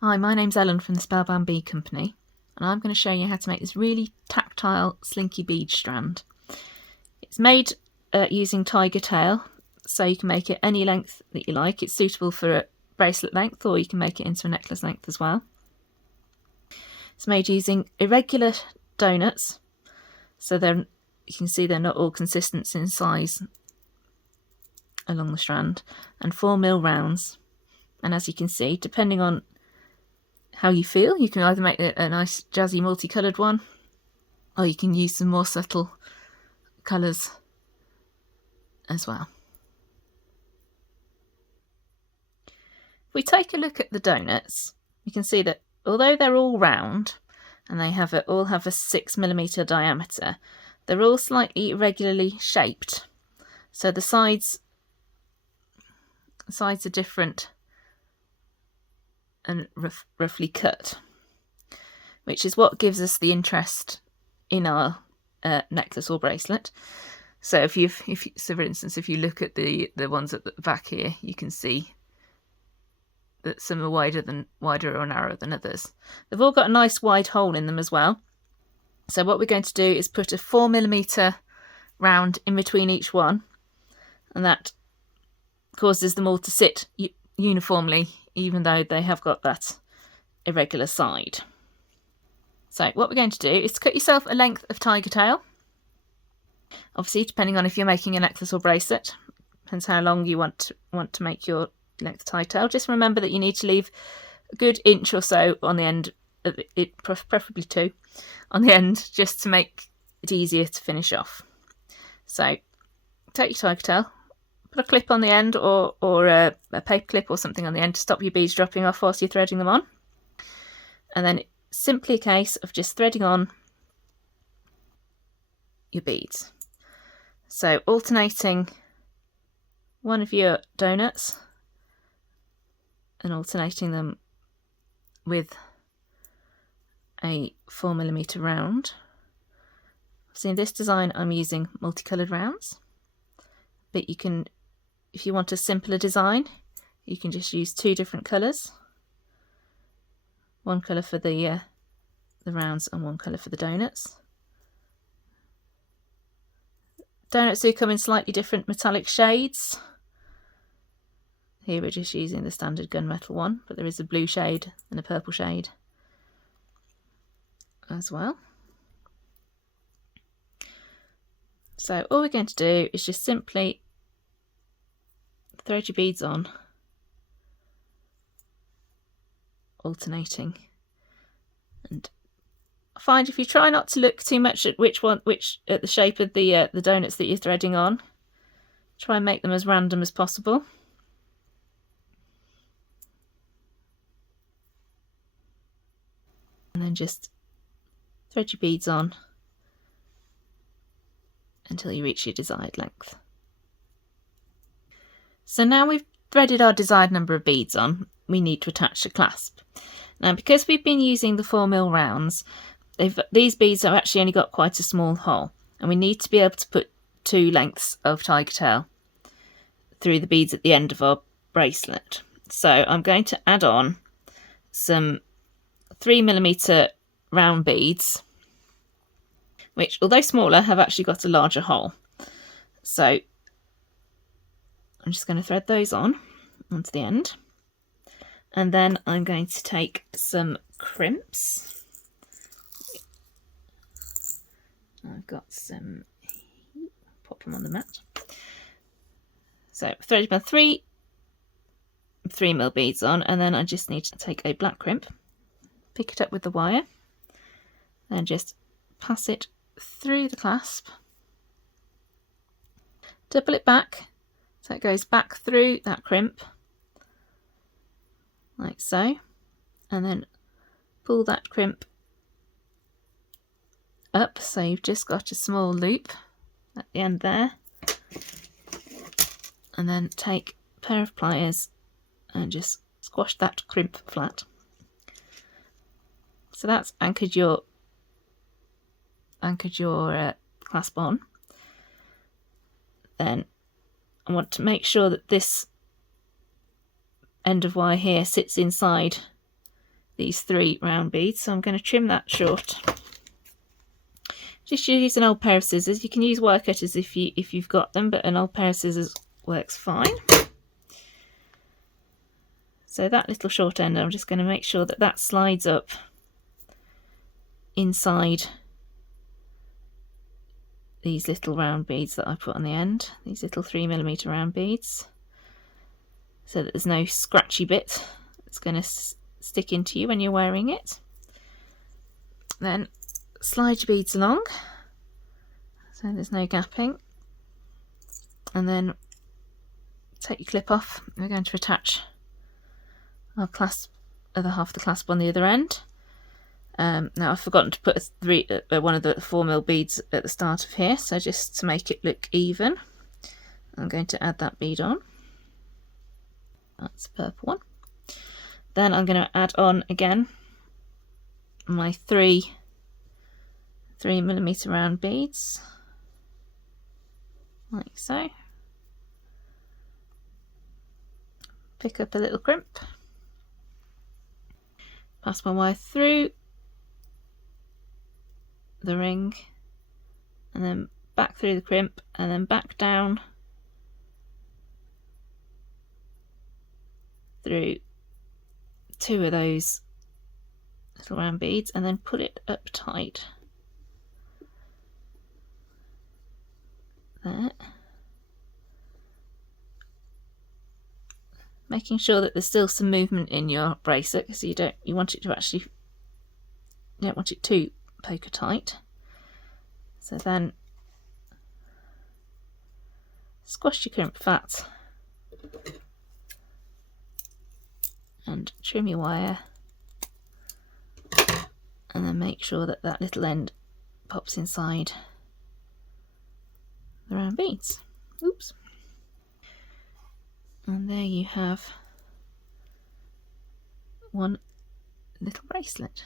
Hi, my name's Ellen from the Spellbound Bead Company, and I'm going to show you how to make this really tactile Slinky bead strand. It's made using tiger tail, so you can make it any length that you like. It's suitable for a bracelet length, or you can make it into a necklace length as well. It's made using irregular donuts, so you can see they're not all consistent in size along the strand, and 4mm rounds. And as you can see, depending on how you feel, you can either make a nice jazzy multicoloured one, or you can use some more subtle colours as well. If we take a look at the donuts, you can see that although they're all round and they all have a 6mm diameter, they're all slightly irregularly shaped. So the sides are different and roughly cut, which is what gives us the interest in our necklace or bracelet. So for instance, if you look at the ones at the back here, you can see that some are wider or narrower than others. They've all got a nice wide hole in them as well. So what we're going to do is put a 4mm round in between each one, and that causes them all to sit uniformly, even though they have got that irregular side. So what we're going to do is cut yourself a length of tiger tail. Obviously, depending on if you're making a necklace or bracelet, depends how long you want to make your length of tiger tail. Just remember that you need to leave a good inch or so on the end of it, preferably 2 on the end, just to make it easier to finish off. So take your tiger tail, put a clip on the end, or a paper clip or something on the end to stop your beads dropping off whilst you're threading them on. And then it's simply a case of just threading on your beads. So alternating one of your donuts and alternating them with a 4mm round. So in this design I'm using multicoloured rounds, but you can, if you want a simpler design, you can just use 2 different colours. One colour for the rounds and one colour for the donuts. Donuts do come in slightly different metallic shades. Here we're just using the standard gunmetal one, but there is a blue shade and a purple shade as well. So all we're going to do is just simply thread your beads on, alternating, and find if you try not to look too much at at the shape of the donuts that you're threading on, try and make them as random as possible. And then just thread your beads on until you reach your desired length. So now we've threaded our desired number of beads on, we need to attach the clasp. Now, because we've been using the 4mm rounds, these beads have actually only got quite a small hole, and we need to be able to put 2 lengths of tiger tail through the beads at the end of our bracelet. So I'm going to add on some 3mm round beads, which, although smaller, have actually got a larger hole. So I'm just going to thread those onto the end, and then I'm going to take some crimps. I've got some, pop them on the mat. So threaded my 3mm beads on, and then I just need to take a black crimp, pick it up with the wire, then just pass it through the clasp, double it back so it goes back through that crimp like so, and then pull that crimp up so you've just got a small loop at the end there, and then take a pair of pliers and just squash that crimp flat. So that's anchored your clasp on. Then I want to make sure that this end of wire here sits inside these 3 round beads, so I'm going to trim that short. Just use an old pair of scissors. You can use wire cutters if you've got them, but an old pair of scissors works fine. So that little short end, I'm just going to make sure that that slides up inside these little round beads that I put on the end, these little 3mm round beads, so that there's no scratchy bit that's going to stick into you when you're wearing it. Then slide your beads along so there's no gapping, and then take your clip off. We're going to attach our clasp, other half of the clasp on the other end. Now I've forgotten to put one of the 4mm beads at the start of here, so just to make it look even, I'm going to add that bead on. That's the purple one. Then I'm going to add on again my 3mm round beads, like so. Pick up a little crimp, pass my wire through the ring, and then back through the crimp, and then back down through 2 of those little round beads, and then pull it up tight there, making sure that there's still some movement in your bracelet, because you don't want it too poker tight. So then squash your crimp fat and trim your wire, and then make sure that that little end pops inside the round beads. Oops. And there you have one little bracelet.